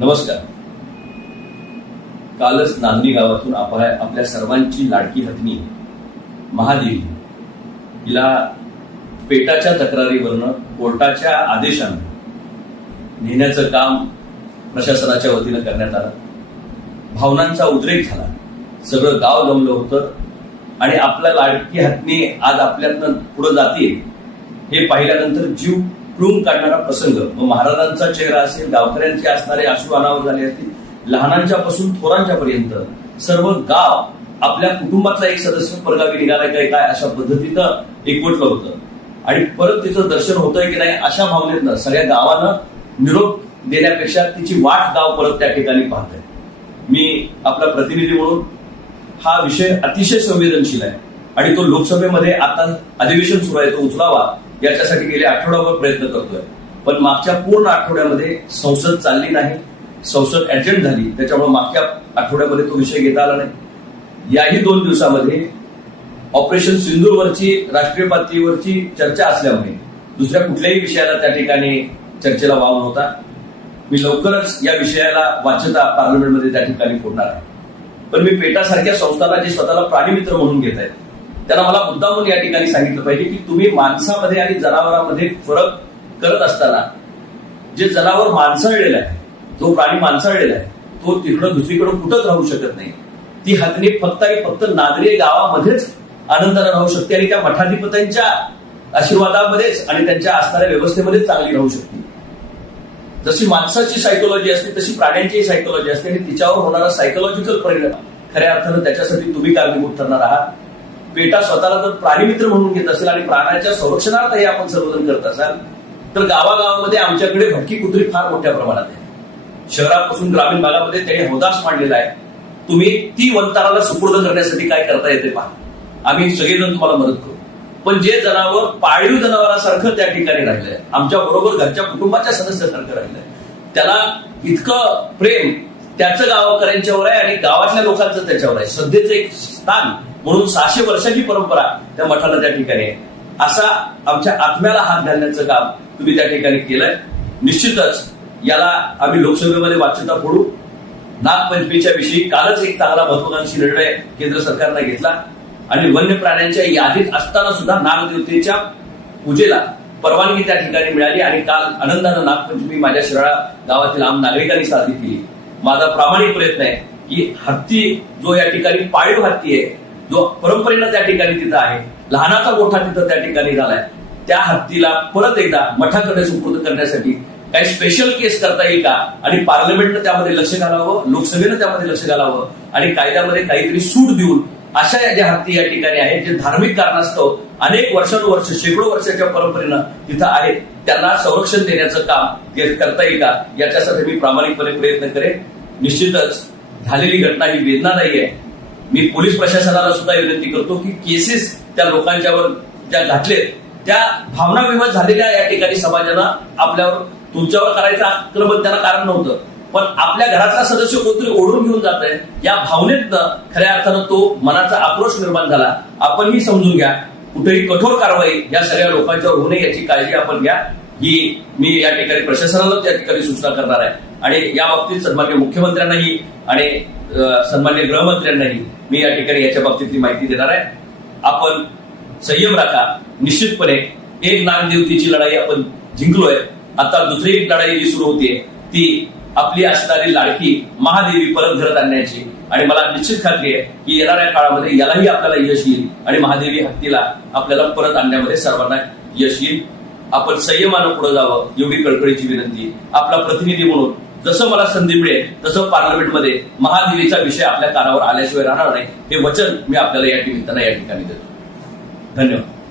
नमस्कार कालच नांदणी गावातून आपल्या आपल्या सर्वांची लाडकी हतनी महादेवी हिला पेटाच्या तक्रारीवरनं कोर्टाच्या आदेशानं नेण्याचं काम प्रशासनाच्या वतीनं करण्यात आलं भावनांचा उद्रेक झाला सगळं गाव जमलं होतं आणि आपल्या लाडकी हतनी आज आपल्यातनं पुढं जाते हे पाहिल्यानंतर जीव रूम काढणारा प्रसंग मग महाराजांचा चेहरा असेल गावकऱ्यांचे असणारे आशू अनावर झाले असतील लहानांच्यापासून पासून थोरांच्या पर्यंत सर्व गाव आपल्या कुटुंबातला एक सदस्य परगावी निघाला काय काय अशा पद्धतीनं एकवटलं होतं आणि परत तिचं दर्शन होतंय की नाही अशा भावनेतनं सगळ्या गावानं निरोप देण्यापेक्षा तिची वाट गाव परत त्या ठिकाणी पाहत आहे मी आपला प्रतिनिधी म्हणून हा विषय अतिशय संवेदनशील आहे आणि तो लोकसभेमध्ये आता अधिवेशन सुरू आहे तो उचलावा याच्यासाठी गेले आठवडाभर प्रयत्न करतोय पण मागच्या पूर्ण आठवड्यामध्ये संसद चालली नाही संसद एजंट झाली त्याच्यामुळे मागच्या आठवड्यामध्ये तो विषय घेता आला नाही याही दोन दिवसामध्ये ऑपरेशन सिंधूरवरची राष्ट्रीय पातळीवरची चर्चा असल्यामुळे दुसऱ्या कुठल्याही विषयाला त्या ठिकाणी चर्चेला वाव नव्हता मी लवकरच या विषयाला वाचता पार्लमेंटमध्ये त्या ठिकाणी फोडणार आहे पण मी पेटासारख्या संस्थांना जे स्वतःला प्राणीमित्र म्हणून घेत आहेत त्यांना मला म्हणून या ठिकाणी सांगितलं पाहिजे की तुम्ही माणसामध्ये आणि जनावरांमध्ये फरक करत असताना जे जनावर माणसाळलेला आहे जो प्राणी माणसाळलेला आहे तो तिकडं दुसरीकडून कुठंच राहू शकत नाही ती हकणी फक्त आणि फक्त नागरी गावामध्येच आनंदाला राहू शकते आणि त्या मठाधिपत्यांच्या आशीर्वादामध्येच आणि त्यांच्या असणाऱ्या व्यवस्थेमध्येच चांगली राहू शकते जशी माणसाची सायकोलॉजी असते तशी प्राण्यांचीही सायकोलॉजी असते आणि तिच्यावर होणारा सायकोलॉजिकल परिणाम खऱ्या अर्थानं त्याच्यासाठी तुम्ही कारणीभूत ठरणार आहात पेटा स्वतःला जर प्राणीमित्र म्हणून घेत असेल आणि प्राण्याच्या संरक्षणार्थ आपण सर्वजण करत असाल तर गावागावामध्ये आमच्याकडे भटकी कुत्री फार मोठ्या प्रमाणात आहे शहरापासून ग्रामीण भागामध्ये त्यांनी हौदास मांडलेला आहे तुम्ही ती वंताराला सुपूर्द करण्यासाठी काय करता येते पहा आम्ही सगळेजण तुम्हाला मदत करू पण जे जनावर पाळीव जनावरांसारखं त्या ठिकाणी राहिलंय आमच्या बरोबर घरच्या कुटुंबाच्या सदस्यासारखं आहे त्याला इतकं प्रेम त्याचं गावकऱ्यांच्यावर आहे आणि गावातल्या लोकांचं त्याच्यावर आहे सध्याचं एक स्थान म्हणून सहाशे वर्षाची परंपरा त्या मठाला त्या ठिकाणी आहे असा आमच्या आत्म्याला हात घालण्याचं काम तुम्ही त्या ठिकाणी केलंय निश्चितच याला आम्ही लोकसभेमध्ये वाच्यता फोडू नागपंचमीच्या विषयी कालच एक चांगला महत्वाकांक्षी निर्णय केंद्र सरकारनं घेतला आणि वन्य प्राण्यांच्या यादीत असताना सुद्धा नागदेवतेच्या पूजेला परवानगी त्या ठिकाणी मिळाली आणि काल आनंदानं नागपंचमी माझ्या शिराळा गावातील आम नागरिकांनी साजरी केली माझा प्रामाणिक प्रयत्न आहे की हत्ती जो या ठिकाणी पाळीव हत्ती आहे जो परंपरेनं त्या ठिकाणी तिथं आहे लहानाचा गोठा तिथं त्या ठिकाणी झालाय त्या हत्तीला परत एकदा मठाकडे सुपूर्द करण्यासाठी काही स्पेशल केस करता येईल का आणि पार्लमेंटनं त्यामध्ये लक्ष घालावं लोकसभेनं त्यामध्ये लक्ष घालावं आणि कायद्यामध्ये काहीतरी सूट देऊन अशा ज्या हत्ती या ठिकाणी आहेत जे धार्मिक कारणास्तव अनेक वर्षानुवर्ष शेकडो वर्षाच्या परंपरेनं तिथं आहेत त्यांना संरक्षण देण्याचं काम करता येईल का याच्यासाठी मी प्रामाणिकपणे प्रयत्न करेन निश्चितच झालेली घटना ही वेदना आहे मी पोलीस प्रशासनाला सुद्धा विनंती करतो की केसेस त्या लोकांच्यावर ज्या घातलेत त्या भावना विवाद झालेल्या या ठिकाणी समाजाला आपल्यावर तुमच्यावर करायचं आक्रमण त्याला कारण नव्हतं पण आपल्या घरातला सदस्य कोणतरी ओढून घेऊन जात आहे या भावनेतनं खऱ्या अर्थानं तो मनाचा आक्रोश निर्माण झाला आपणही समजून घ्या कुठेही कठोर कारवाई या सगळ्या लोकांच्यावर होऊ नये याची काळजी आपण घ्या ही मी या ठिकाणी प्रशासनाला त्या ठिकाणी सूचना करणार आहे आणि या बाबतीत सन्मान्य मुख्यमंत्र्यांनाही आणि सन्मान्य गृहमंत्र्यांनाही मी या ठिकाणी याच्या बाबतीतली माहिती देणार आहे आपण संयम राखा निश्चितपणे एक नागदेवतेची लढाई आपण जिंकलोय आता दुसरी एक लढाई जी सुरू होतीये ती आपली असणारी लाडकी महादेवी परत घरात आणण्याची आणि मला निश्चित खात्री आहे की येणाऱ्या काळामध्ये यालाही आपल्याला यश येईल आणि महादेवी हत्तीला आपल्याला परत आणण्यामध्ये सर्वांना यश येईल आपण संयमानं पुढे जावं एवढी कळकळीची विनंती आपला प्रतिनिधी म्हणून जसं मला संधी मिळेल तसं पार्लमेंटमध्ये महादेवीचा विषय आपल्या कानावर आल्याशिवाय राहणार नाही हे वचन मी आपल्याला या निमित्तानं या ठिकाणी देतो धन्यवाद